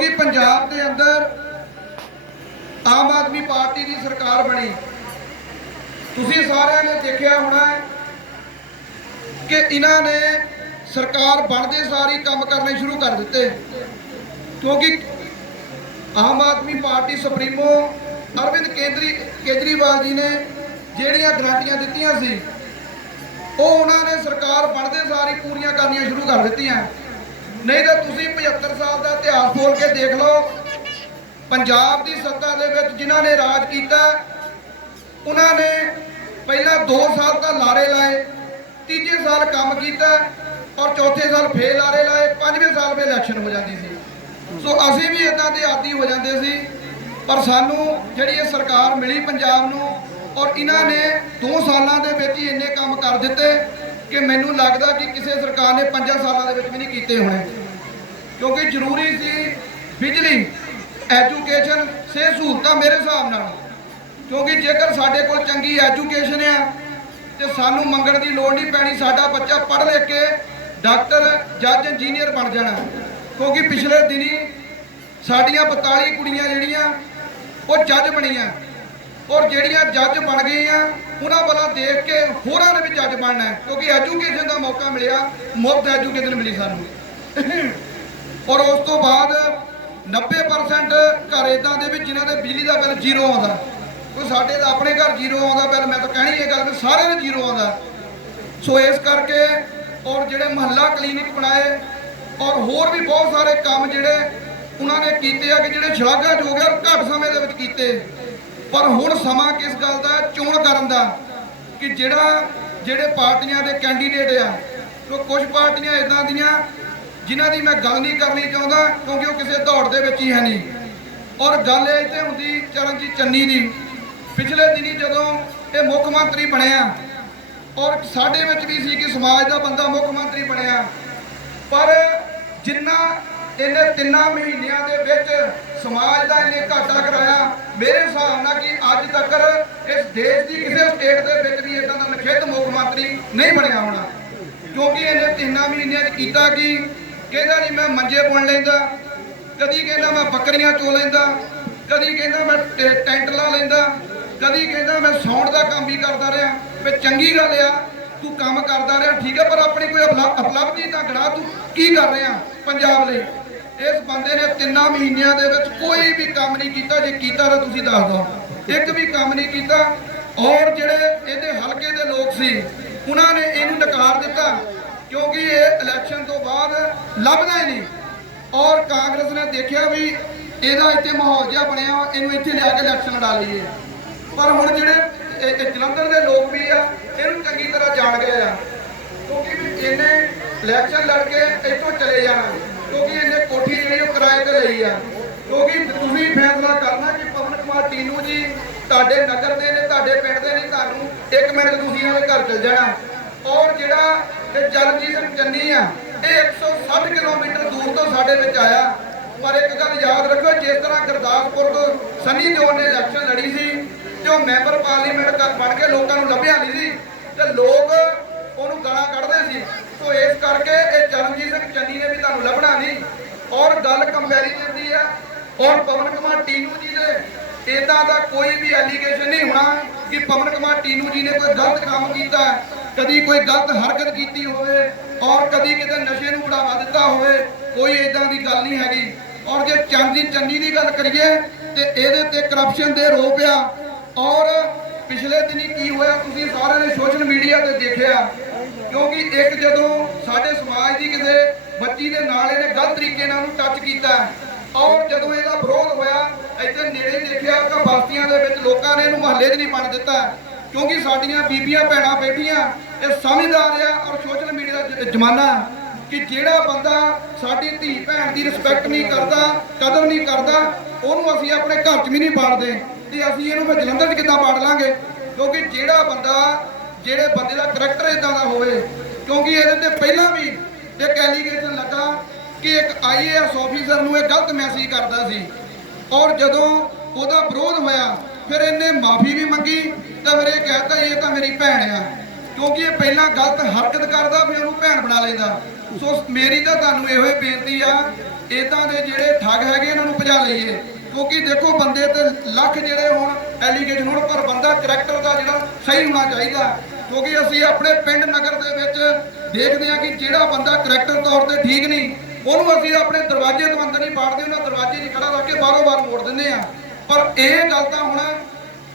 ਕਿ ਪੰਜਾਬ ਦੇ ਅੰਦਰ ਆਮ ਆਦਮੀ ਪਾਰਟੀ ਦੀ ਸਰਕਾਰ ਬਣੀ। ਤੁਸੀਂ ਸਾਰਿਆਂ ਨੇ ਦੇਖਿਆ ਹੋਣਾ ਕਿ ਇਹਨਾਂ ਨੇ ਸਰਕਾਰ ਬਣਦੇ ਸਾਰੀ ਕੰਮ ਕਰਨੇ ਸ਼ੁਰੂ ਕਰ ਦਿੱਤੇ। ਕਿਉਂਕਿ ਆਮ ਆਦਮੀ ਪਾਰਟੀ ਸੁਪਰੀਮੋ ਅਰਵਿੰਦ ਕੇਜਰੀ ਕੇਜਰੀਵਾਲ ਜੀ ਨੇ ਜਿਹੜੀਆਂ ਗਰੰਟੀਆਂ ਦਿੱਤੀਆਂ ਸੀ, ਉਹ ਉਹਨਾਂ ਨੇ ਸਰਕਾਰ ਬਣਦੇ ਸਾਰੀ ਪੂਰੀਆਂ ਕਰਨੀਆਂ ਸ਼ੁਰੂ ਕਰ ਦਿੱਤੀਆਂ। ਨਹੀਂ ਤਾਂ ਤੁਸੀਂ 75 ਸਾਲ ਦਾ ਇਤਿਹਾਸ ਬੋਲ ਕੇ ਦੇਖ ਲਓ। ਪੰਜਾਬ ਦੀ ਸੱਤਾ ਦੇ ਵਿੱਚ ਜਿਨ੍ਹਾਂ ਨੇ ਰਾਜ ਕੀਤਾ, ਉਹਨਾਂ ਨੇ ਪਹਿਲਾਂ 2 ਸਾਲ ਤਾਂ ਲਾਰੇ ਲਾਏ, ਤੀਜੇ ਸਾਲ ਕੰਮ ਕੀਤਾ ਔਰ ਚੌਥੇ ਸਾਲ ਫੇਰ ਲਾਰੇ ਲਾਏ, ਪੰਜਵੇਂ ਸਾਲ ਵੀ ਇਲੈਕਸ਼ਨ ਹੋ ਜਾਂਦੀ ਸੀ। ਸੋ ਅਸੀਂ ਵੀ ਇਦਾਂ ਦੇ ਆਦੀ ਹੋ ਜਾਂਦੇ ਸੀ, ਪਰ ਸਾਨੂੰ ਜਿਹੜੀ ਇਹ ਸਰਕਾਰ ਮਿਲੀ ਪੰਜਾਬ ਨੂੰ ਔਰ ਇਹਨਾਂ ਨੇ 2 ਸਾਲਾਂ ਦੇ ਵਿੱਚ ਹੀ ਇੰਨੇ ਕੰਮ ਕਰ ਦਿੱਤੇ। ਕਿ ਮੈਨੂੰ ਲੱਗਦਾ ਕਿ ਕਿਸੇ ਸਰਕਾਰ ਨੇ 5 ਸਾਲਾਂ ਦੇ ਵਿੱਚ ਵੀ ਨਹੀਂ ਕੀਤੇ ਹੋਣੇ। ਕਿਉਂਕਿ ਜ਼ਰੂਰੀ ਸੀ ਬਿਜਲੀ, ਐਜੂਕੇਸ਼ਨ ਸੇ ਸਹੂਲਤਾਂ ਮੇਰੇ ਹਿਸਾਬ ਨਾਲ। ਕਿਉਂਕਿ ਜੇਕਰ ਸਾਡੇ ਕੋਲ ਚੰਗੀ ਐਜੂਕੇਸ਼ਨ ਆ, ਤੇ ਸਾਨੂੰ ਮੰਗਣ ਦੀ ਲੋੜ ਨਹੀਂ ਪੈਣੀ, ਸਾਡਾ ਬੱਚਾ ਪੜ੍ਹ ਲਿਖ ਕੇ ਡਾਕਟਰ ਜੱਜ ਇੰਜੀਨੀਅਰ ਬਣ ਜਾਣਾ। ਕਿਉਂਕਿ ਪਿਛਲੇ ਦਿਨੀ ਸਾਡੀਆਂ 42 ਕੁੜੀਆਂ ਜਿਹੜੀਆਂ, ਉਹ ਜੱਜ ਬਣੀਆਂ। ਔਰ ਜਿਹੜੀਆਂ ਜੱਜ ਬਣ ਗਈਆਂ ਉਹਨਾਂ ਵੱਲੋਂ ਦੇਖ ਕੇ ਹੋਰਾਂ ਨੇ ਵੀ ਜੱਜ ਬਣਨਾ ਕਿਉਂਕਿ ਐਜੂਕੇਸ਼ਨ ਦਾ ਮੌਕਾ ਮਿਲਿਆ, ਮੁਫਤ ਐਜੂਕੇਸ਼ਨ ਮਿਲੀ ਸਾਨੂੰ। ਔਰ ਉਸ ਤੋਂ ਬਾਅਦ 90% ਘਰ ਇਦਾਂ ਦੇ ਵਿੱਚ ਜਿਨ੍ਹਾਂ ਦੇ ਬਿਜਲੀ ਦਾ ਬਿੱਲ ਜ਼ੀਰੋ ਆਉਂਦਾ। ਕੋਈ ਸਾਡੇ ਦਾ ਆਪਣੇ ਘਰ ਜ਼ੀਰੋ ਆਉਂਦਾ ਬਿੱਲ, ਮੈਂ ਤਾਂ ਕਹਿਣੀ ਇਹ ਗੱਲ ਕਿ ਸਾਰਿਆਂ ਦੇ ਜ਼ੀਰੋ ਆਉਂਦਾ। ਸੋ ਇਸ ਕਰਕੇ ਔਰ ਜਿਹੜੇ ਮਹੱਲਾ ਕਲੀਨਿਕ ਬਣਾਏ, ਔਰ ਹੋਰ ਵੀ ਬਹੁਤ ਸਾਰੇ ਕੰਮ ਜਿਹੜੇ ਉਹਨਾਂ ਨੇ ਕੀਤੇ ਆ ਕਿ ਜਿਹੜੇ ਸ਼ਲਾਘਾਯੋਗ ਆ ਘੱਟ ਸਮੇਂ ਦੇ ਵਿੱਚ ਕੀਤੇ। ਪਰ ਹੁਣ ਸਮਾਂ ਕਿਸ ਗੱਲ ਦਾ? ਚੋਣ ਕਰਨ ਦਾ। ਕਿ ਜਿਹੜਾ, ਜਿਹੜੇ ਪਾਰਟੀਆਂ ਦੇ ਕੈਂਡੀਡੇਟ ਆ, ਉਹ ਕੁਝ ਪਾਰਟੀਆਂ ਇਦਾਂ ਦੀਆਂ ਜਿਨ੍ਹਾਂ ਦੀ ਮੈਂ ਗੱਲ ਨਹੀਂ ਕਰਨੀ ਚਾਹੁੰਦਾ, ਕਿਉਂਕਿ ਉਹ ਕਿਸੇ ਦੌੜ ਦੇ ਵਿੱਚ ਹੀ ਹੈ ਨਹੀਂ। ਔਰ ਗੱਲ ਇਹ ਇੱਥੇ ਹੁੰਦੀ ਚਰਨਜੀਤ ਚੰਨੀ ਦੀ। ਪਿਛਲੇ ਦਿਨੀ ਜਦੋਂ ਇਹ ਮੁੱਖ ਮੰਤਰੀ ਬਣਿਆ, ਔਰ ਸਾਡੇ ਵਿੱਚ ਵੀ ਸੀ ਕਿ ਸਮਾਜ ਦਾ ਬੰਦਾ ਮੁੱਖ ਮੰਤਰੀ ਬਣਿਆ, ਪਰ ਜਿੰਨਾ ਇਹਨੇ ਤਿੰਨਾਂ ਮਹੀਨਿਆਂ ਦੇ ਵਿੱਚ ਸਮਾਜ ਦਾ ਇਹਨੇ ਘਾਟਾ ਕਰਾਇਆ, ਮੇਰੇ ਹਿਸਾਬ ਨਾਲ ਕਿ ਅੱਜ ਤੱਕ ਇਸ ਦੇਸ਼ ਦੀ ਕਿਸੇ ਸਟੇਟ ਦੇ ਵਿੱਚ ਵੀ ਇਦਾਂ ਦਾ ਨਖਿੱਧ ਮੁੱਖ ਮੰਤਰੀ ਨਹੀਂ ਬਣਿਆ ਹੋਣਾ। ਕਿਉਂਕਿ ਇਹਨੇ ਤਿੰਨਾਂ ਮਹੀਨਿਆਂ 'ਚ ਕੀਤਾ ਕਿ ਕਹਿੰਦਾ ਨਹੀਂ ਮੈਂ ਮੰਜੇ ਬੁਣ ਲੈਂਦਾ, ਕਦੀ ਕਹਿੰਦਾ ਮੈਂ ਬੱਕਰੀਆਂ ਚੋ ਲੈਂਦਾ, ਕਦੀ ਕਹਿੰਦਾ ਮੈਂ ਟੈ- ਟੈਂਟ ਲਾ ਲੈਂਦਾ, ਕਦੀ ਕਹਿੰਦਾ ਮੈਂ ਸੌਣ ਦਾ ਕੰਮ ਵੀ ਕਰਦਾ ਰਿਹਾ ਵੀ ਚੰਗੀ ਗੱਲ ਆ, ਤੂੰ ਕੰਮ ਕਰਦਾ ਰਿਹਾ, ਠੀਕ ਹੈ ਪਰ ਆਪਣੀ ਕੋਈ ਉਪਲ- ਉਪਲਬਧੀ ਤਾਂ ਗਣਾ ਤੂੰ, ਕੀ ਕਰ ਰਿਹਾ ਪੰਜਾਬ ਲਈ? ਇਸ ਬੰਦੇ ਨੇ ਤਿੰਨਾਂ ਮਹੀਨਿਆਂ ਦੇ ਵਿੱਚ ਕੋਈ ਵੀ ਕੰਮ ਨਹੀਂ ਕੀਤਾ। ਜੇ ਕੀਤਾ ਤਾਂ ਤੁਸੀਂ ਦੱਸ ਦਿਓ। ਇੱਕ ਵੀ ਕੰਮ ਨਹੀਂ ਕੀਤਾ। ਔਰ ਜਿਹੜੇ ਇਹਦੇ ਹਲਕੇ ਦੇ ਲੋਕ ਸੀ, ਉਹਨਾਂ ਨੇ ਇਹਨੂੰ ਨਕਾਰ ਦਿੱਤਾ ਕਿਉਂਕਿ ਇਹ ਇਲੈਕਸ਼ਨ ਤੋਂ ਬਾਅਦ ਲੱਭਦਾ ਹੀ ਨਹੀਂ। ਔਰ ਕਾਂਗਰਸ ਨੇ ਦੇਖਿਆ ਵੀ ਇਹਦਾ ਇੱਥੇ ਮਾਹੌਲ ਜਿਹਾ ਬਣਿਆ, ਇਹਨੂੰ ਇੱਥੇ ਲਿਆ ਕੇ ਇਲੈਕਸ਼ਨ ਲੜਾ ਲਈਏ। ਪਰ ਹੁਣ ਜਿਹੜੇ ਜਲੰਧਰ ਦੇ ਲੋਕ ਵੀ ਆ, ਇਹਨੂੰ ਚੰਗੀ ਤਰ੍ਹਾਂ ਜਾਣ ਗਏ ਆ। ਕਿਉਂਕਿ ਵੀ ਇਹਨੇ ਇਲੈਕਸ਼ਨ ਲੜ ਕੇ ਇੱਥੋਂ ਚਲੇ ਜਾਣਾ। ਆ। ਕਿਉਂਕਿ ਤੁਸੀਂ ਫੈਸਲਾ ਕਰਨਾ ਕਿ ਪਵਨ ਕੁਮਾਰ ਟੀਨੂ ਜੀ ਤੁਹਾਡੇ ਨਗਰ ਦੇ ਨੇ, ਤੁਹਾਡੇ ਪਿੰਡ ਦੇ ਨੇ, ਤੁਹਾਨੂੰ ਇੱਕ ਮਿੰਟ ਤੁਸੀਂ ਇਹਨਾਂ ਦੇ ਘਰ ਚਲ ਜਾਣਾ। ਔਰ ਜਿਹੜਾ ਇਹ ਚਰਨਜੀਤ ਚੰਨੀ ਆ, ਇਹ 160 ਕਿਲੋਮੀਟਰ ਦੂਰ ਤੋਂ ਸਾਡੇ ਵਿੱਚ ਆਇਆ। ਪਰ ਇੱਕ ਗੱਲ ਯਾਦ ਰੱਖੋ, ਜਿਸ ਤਰ੍ਹਾਂ ਗੁਰਦਾਸਪੁਰ ਤੋਂ ਸਨੀ ਦਿਓਲ ਨੇ ਇਲੈਕਸ਼ਨ ਲੜੀ ਸੀ, ਤੇ ਉਹ ਮੈਂਬਰ ਪਾਰਲੀਮੈਂਟ ਕਰ- ਬਣ ਕੇ ਲੋਕਾਂ ਨੂੰ ਲੱਭਿਆ ਨਹੀਂ ਸੀ, ਤੇ ਲੋਕ ਉਹਨੂੰ ਗਾਲਾਂ ਕੱਢਦੇ ਸੀ। ਸੋ ਇਸ ਕਰਕੇ ਇਹ ਚਰਨਜੀਤ ਸਿੰਘ ਚੰਨੀ ਨੇ ਵੀ ਤੁਹਾਨੂੰ ਲੱਭਣਾ ਨਹੀਂ। ਔਰ ਗੱਲ ਕੰਪੈਰੀਜ਼ਨ ਦੀ ਹੈ ਔਰ ਪਵਨ ਕੁਮਾਰ ਟੀਨੂ ਜੀ ਦੇ। ਇਦਾਂ ਦਾ ਕੋਈ ਵੀ ਐਲੀਗੇਸ਼ਨ ਨਹੀਂ ਹੋਣਾ ਕਿ ਪਵਨ ਕੁਮਾਰ ਟੀਨੂ ਜੀ ਨੇ ਕੋਈ ਗਲਤ ਕੰਮ ਕੀਤਾ ਕਦੀ ਕੋਈ ਗਲਤ ਹਰਕਤ ਕੀਤੀ ਹੋਵੇ ਔਰ ਕਦੀ ਕਿਤੇ ਨਸ਼ੇ ਨੂੰ ਬੜਾਵਾ ਦਿੱਤਾ ਹੋਵੇ, ਕੋਈ ਇਦਾਂ ਦੀ ਗੱਲ ਨਹੀਂ ਹੈਗੀ। ਔਰ ਜੇ ਚਰਨਜੀਤ ਚੰਨੀ ਦੀ ਗੱਲ ਕਰੀਏ, ਤੇ ਇਹਦੇ ਤੇ ਕਰਪਸ਼ਨ ਦੇ ਰੋਪ ਆ। ਔਰ ਪਿਛਲੇ ਦਿਨੀ ਕੀ ਹੋਇਆ, ਤੁਸੀਂ ਸਾਰਿਆਂ ਨੇ ਸੋਸ਼ਲ ਮੀਡੀਆ ਤੇ ਦੇਖਿਆ। ਕਿਉਂਕਿ ਇੱਕ ਜਦੋਂ ਸਾਡੇ ਸਮਾਜ ਦੀ ਕਿਸੇ ਬੱਚੀ ਦੇ ਨਾਲ ਇਹਨੇ ਗਲਤ ਤਰੀਕੇ ਨਾਲ ਉਹਨੂੰ ਟੱਚ ਕੀਤਾ ਔਰ ਜਦੋਂ ਇਹਦਾ ਵਿਰੋਧ ਹੋਇਆ, ਇੱਥੇ ਨੇੜੇ ਦੇਖਿਆ ਕਿ ਬਸਤੀਆਂ ਦੇ ਵਿੱਚ ਲੋਕਾਂ ਨੇ ਇਹਨੂੰ ਮਹੱਲੇ 'ਚ ਨਹੀਂ ਬਣ ਦਿੱਤਾ। ਕਿਉਂਕਿ ਸਾਡੀਆਂ ਬੀਬੀਆਂ, ਭੈਣਾਂ, ਬੇਟੀਆਂ, ਇਹ ਸਮਝਦਾਰ ਆ ਔਰ ਸੋਸ਼ਲ ਮੀਡੀਆ ਦਾ ਜ਼ਮਾਨਾ ਕਿ ਜਿਹੜਾ ਬੰਦਾ ਸਾਡੀ ਧੀ, ਭੈਣ ਦੀ ਰਿਸਪੈਕਟ ਨਹੀਂ ਕਰਦਾ, ਕਦਰ ਨਹੀਂ ਕਰਦਾ, ਉਹਨੂੰ ਅਸੀਂ ਆਪਣੇ ਘਰ 'ਚ ਵੀ ਨਹੀਂ ਬਾੜਦੇ ਤੇ ਅਸੀਂ ਇਹਨੂੰ ਫਿਰ ਜਲੰਧਰ 'ਚ ਕਿੱਦਾਂ ਬਾੜ ਲਾਂਗੇ? ਕਿਉਂਕਿ ਜਿਹੜਾ ਬੰਦਾ, ਜਿਹੜੇ ਬੰਦੇ ਦਾ ਕਰੈਕਟਰ ਇਦਾਂ ਦਾ ਹੋਵੇ, ਕਿਉਂਕਿ ਇਹਦੇ ਤੇ ਪਹਿਲਾਂ ਵੀ ਇੱਕ ਐਲੀਗੇਸ਼ਨ ਲੱਗਾ ਕਿ ਇੱਕ ਆਈਏਐਸ ਆਫੀਸਰ ਨੂੰ ਇਹ ਗਲਤ ਮੈਸੇਜ ਕਰਦਾ ਸੀ। ਔਰ ਜਦੋਂ ਉਹਦਾ ਵਿਰੋਧ ਹੋਇਆ, ਫਿਰ ਇਹਨੇ ਮਾਫੀ ਵੀ ਮੰਗੀ ਤਾਂ ਫਿਰ ਇਹ ਕਹਿਤਾ ਇਹ ਤਾਂ ਮੇਰੀ ਭੈਣ ਆ। ਕਿਉਂਕਿ ਇਹ ਪਹਿਲਾਂ ਗਲਤ ਹਰਕਤ ਕਰਦਾ, ਫਿਰ ਉਹਨੂੰ ਭੈਣ ਬਣਾ ਲੈਂਦਾ। ਸੋ ਮੇਰੀ ਤਾਂ ਤੁਹਾਨੂੰ ਇਹੋ ਹੀ ਬੇਨਤੀ ਆ ਇਦਾਂ ਦੇ ਜਿਹੜੇ ਠੱਗ ਹੈਗੇ, ਇਹਨਾਂ ਨੂੰ ਭਜਾ ਲਈਏ। ਕਿਉਂਕਿ ਦੇਖੋ, ਬੰਦੇ ਤੇ ਲੱਖ ਜਿਹੜੇ ਹੁਣ ਐਲੀਗੇਸ਼ਨ ਹੋਣ, ਪਰ ਬੰਦਾ ਕਰੈਕਟਰ ਦਾ ਜਿਹੜਾ ਸਹੀ ਹੋਣਾ ਚਾਹੀਦਾ। ਕਿਉਂਕਿ ਅਸੀਂ ਆਪਣੇ ਪਿੰਡ ਨਗਰ ਦੇ ਵਿੱਚ ਦੇਖਦੇ ਹਾਂ ਕਿ ਜਿਹੜਾ ਬੰਦਾ ਕਰੈਕਟਰ ਤੌਰ ਤੇ ਠੀਕ ਨਹੀਂ। ਉਹਨੂੰ ਅਸੀਂ ਆਪਣੇ ਦਰਵਾਜ਼ੇ ਤੋਂ ਅੰਦਰ ਨਹੀਂ ਪਾੜਦੇ, ਉਹਨਾਂ ਦਰਵਾਜ਼ੇ 'ਚ ਖੜਾ ਰੱਖ ਕੇ ਬਾਹਰੋਂ ਬਾਹਰ ਮੋੜ ਦਿੰਦੇ ਆ ਪਰ ਇਹ ਗੱਲ ਤਾਂ ਹੁਣ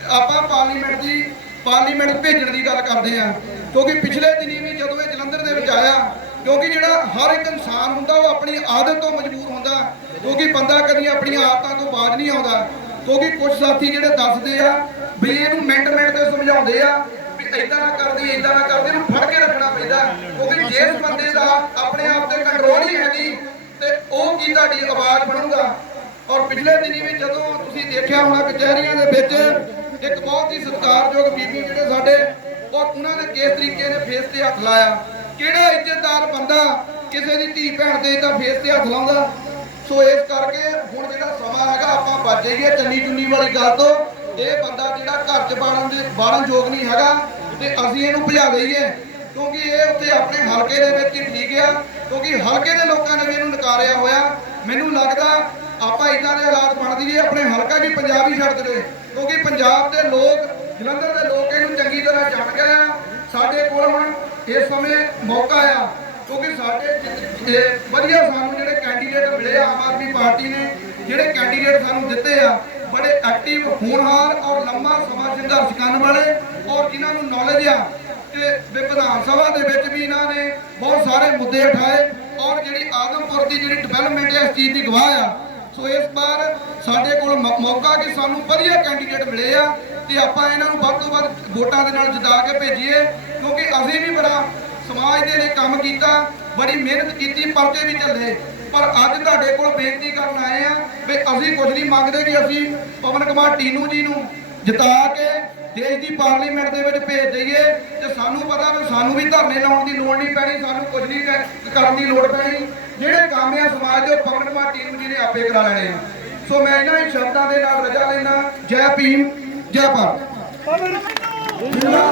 ਆਪਾਂ ਪਾਰਲੀਮੈਂਟ ਦੀ ਪਾਰਲੀਮੈਂਟ ਭੇਜਣ ਦੀ ਗੱਲ ਕਰਦੇ ਆ ਕਿਉਂਕਿ ਪਿਛਲੇ ਦਿਨੀ ਵੀ ਜਦੋਂ ਇਹ ਜਲੰਧਰ ਦੇ ਵਿੱਚ ਆਇਆ, ਕਿਉਂਕਿ ਜਿਹੜਾ ਹਰ ਇੱਕ ਇਨਸਾਨ ਹੁੰਦਾ, ਉਹ ਆਪਣੀ ਆਦਤ ਤੋਂ ਮਜਬੂਰ ਹੁੰਦਾ। ਕਿਉਂਕਿ ਬੰਦਾ ਕਦੀ ਆਪਣੀਆਂ ਆਦਤਾਂ ਤੋਂ ਬਾਜ ਨਹੀਂ ਆਉਂਦਾ। ਕਿਉਂਕਿ ਕੁਝ ਸਾਥੀ ਜਿਹੜੇ ਦੱਸਦੇ ਆ, ਵੀ ਇਹਨੂੰ ਮਿੰਟ ਮਿੰਟ ਤੇ ਸਮਝਾਉਂਦੇ ਆ ਇਦਾਂ ਨਾ ਕਰਦੀ ਇਦਾਂ ਨਾ ਕਰਦੀ, ਇਹਨੂੰ ਫੜ ਕੇ ਰੱਖਣਾ ਪੈਂਦਾ। ਕਿਉਂਕਿ ਜਿਸ ਬੰਦੇ ਦਾ ਆਪਣੇ ਆਪ ਤੇ ਕੰਟਰੋਲ ਹੀ ਹੈ ਤੇ ਉਹ ਕੀ ਤੁਹਾਡੀ ਆਵਾਜ਼ ਬਣੂਗਾ? ਔਰ ਪਿਛਲੇ ਦਿਨੀ ਵੀ ਜਦੋਂ ਤੁਸੀਂ ਦੇਖਿਆ ਹੋਣਾ ਕਚਹਿਰੀਆਂ ਦੇ ਵਿੱਚ ਇੱਕ ਬਹੁਤ ਹੀ ਸਤਿਕਾਰਯੋਗ ਬੀਬੀ ਜਿਹੜੇ ਸਾਡੇ, ਔਰ ਉਹਨਾਂ ਨੇ ਕਿਸ ਤਰੀਕੇ ਨੇ ਫੇਸ ਤੇ ਹੱਥ ਲਾਇਆ। ਕਿਹੜਾ ਇੱਜ਼ਤਦਾਰ ਬੰਦਾ ਕਿਸੇ ਦੀ ਧੀ ਭੈਣ ਦੇ ਤਾਂ ਫੇਸ ਤੇ ਹੱਥ ਲਾਉਂਦਾ? ਸੋ ਇਸ ਕਰਕੇ ਹੁਣ ਜਿਹੜਾ ਸਮਾਂ ਹੈਗਾ, ਆਪਾਂ ਬਚ ਜਾਈਏ ਚੰਨੀ ਚੁੰਨੀ ਵਾਲੀ ਗੱਲ ਤੋਂ। ਇਹ ਬੰਦਾ ਜਿਹੜਾ ਘਰ 'ਚ ਬਾੜਨ ਦੇ ਬਾੜਨ ਯੋਗ ਨਹੀਂ ਹੈਗਾ। ਤੇ ਅਸੀਂ ਇਹਨੂੰ ਭਜਾ ਦਈਏ ਕਿਉਂਕਿ ਇਹ ਉੱਥੇ ਆਪਣੇ ਹਲਕੇ ਦੇ ਵਿੱਚ ਹੀ ਠੀਕ ਆ ਕਿਉਂਕਿ ਹਲਕੇ ਦੇ ਲੋਕਾਂ ਨੇ ਵੀ ਇਹਨੂੰ ਨਕਾਰਿਆ ਹੋਇਆ। ਮੈਨੂੰ ਲੱਗਦਾ ਆਪਾਂ ਇਦਾਂ ਦੇ ਹਾਲਾਤ ਬਣ ਦਈਏ ਆਪਣੇ ਹਲਕਾ ਵੀ ਪੰਜਾਬ ਹੀ ਛੱਡ ਦੇਵੇ ਕਿਉਂਕਿ ਪੰਜਾਬ ਦੇ ਲੋਕ ਜਲੰਧਰ ਦੇ ਲੋਕ ਇਹਨੂੰ ਚੰਗੀ ਤਰ੍ਹਾਂ ਜਾਣ ਗਏ ਆ। ਸਾਡੇ ਕੋਲ ਹੁਣ ਇਸ ਸਮੇਂ ਮੌਕਾ ਆ ਕਿਉਂਕਿ ਸਾਡੇ ਵਧੀਆ ਸਾਨੂੰ ਜਿਹੜੇ ਕੈਂਡੀਡੇਟ ਮਿਲੇ ਆ, ਆਮ ਆਦਮੀ ਪਾਰਟੀ ਨੇ ਜਿਹੜੇ ਕੈਂਡੀਡੇਟ ਸਾਨੂੰ ਦਿੱਤੇ ਆ ਬੜੇ ਐਕਟਿਵ ਹੋਣਹਾਰ ਔਰ ਲੰਮਾ ਸਮਾਂ ਸੰਘਰਸ਼ ਕਰਨ ਵਾਲੇ ਔਰ ਜਿਨ੍ਹਾਂ ਨੂੰ ਨੌਲੇਜ ਆ ਕਿ ਵਿਧਾਨ ਸਭਾ ਦੇ ਵਿੱਚ ਵੀ ਇਹਨਾਂ ਨੇ ਬਹੁਤ ਸਾਰੇ ਮੁੱਦੇ ਉਠਾਏ ਔਰ ਜਿਹੜੀ ਆਦਮਪੁਰ ਦੀ ਜਿਹੜੀ ਡਿਵੈਲਪਮੈਂਟ ਹੈ ਇਸ ਚੀਜ਼ ਦੀ ਗਵਾਹ ਆ। ਸੋ ਇਸ ਵਾਰ ਸਾਡੇ ਕੋਲ ਮ- ਮੌਕਾ ਕਿ ਸਾਨੂੰ ਵਧੀਆ ਕੈਂਡੀਡੇਟ ਮਿਲੇ ਆ ਤੇ ਆਪਾਂ ਇਹਨਾਂ ਨੂੰ ਵੱਧ ਤੋਂ ਵੱਧ ਵੋਟਾਂ ਦੇ ਨਾਲ ਜਿਤਾ ਕੇ ਭੇਜੀਏ, ਕਿਉਂਕਿ ਅਸੀਂ ਵੀ ਬੜਾ ਸਮਾਜ ਦੇ ਲਈ ਕੰਮ ਕੀਤਾ, ਬੜੀ ਮਿਹਨਤ ਕੀਤੀ ਪਰਚੇ ਵੀ ਚੱਲੇ। ਪਰ ਅੱਜ ਤੁਹਾਡੇ ਕੋਲ ਬੇਨਤੀ ਕਰਨ ਆਏ ਆ ਵੀ ਅਸੀਂ ਕੁਝ ਨਹੀਂ ਮੰਗਦੇ ਕਿ ਅਸੀਂ ਪਵਨ ਕੁਮਾਰ ਟੀਨੂ ਜੀ ਨੂੰ ਜਿਤਾ ਦੇਸ਼ ਦੀ ਪਾਰਲੀਮੈਂਟ ਦੇ ਵਿੱਚ ਭੇਜ ਦਈਏ ਤੇ ਸਾਨੂੰ ਪਤਾ ਵੀ ਸਾਨੂੰ ਵੀ ਧਰਨੇ ਲਾਉਣ ਦੀ ਲੋੜ ਨਹੀਂ ਪੈਣੀ, ਸਾਨੂੰ ਕੁਝ ਨਹੀਂ ਕਰਨ ਦੀ ਲੋੜ ਪੈਣੀ। ਜਿਹੜੇ ਕੰਮ ਆ ਸਮਾਜ ਦੇ, ਉਹ ਪਵਨ ਜੀ ਨੇ ਆਪੇ ਕਰਾ ਲੈਣੇ ਆ। ਸੋ ਮੈਂ ਇਹਨਾਂ ਹੀ ਸ਼ਬਦਾਂ ਦੇ ਨਾਲ ਰਜਾ ਲੈਣਾ ਜੈ ਭੀਮ, ਜੈ ਭਾਰਤ।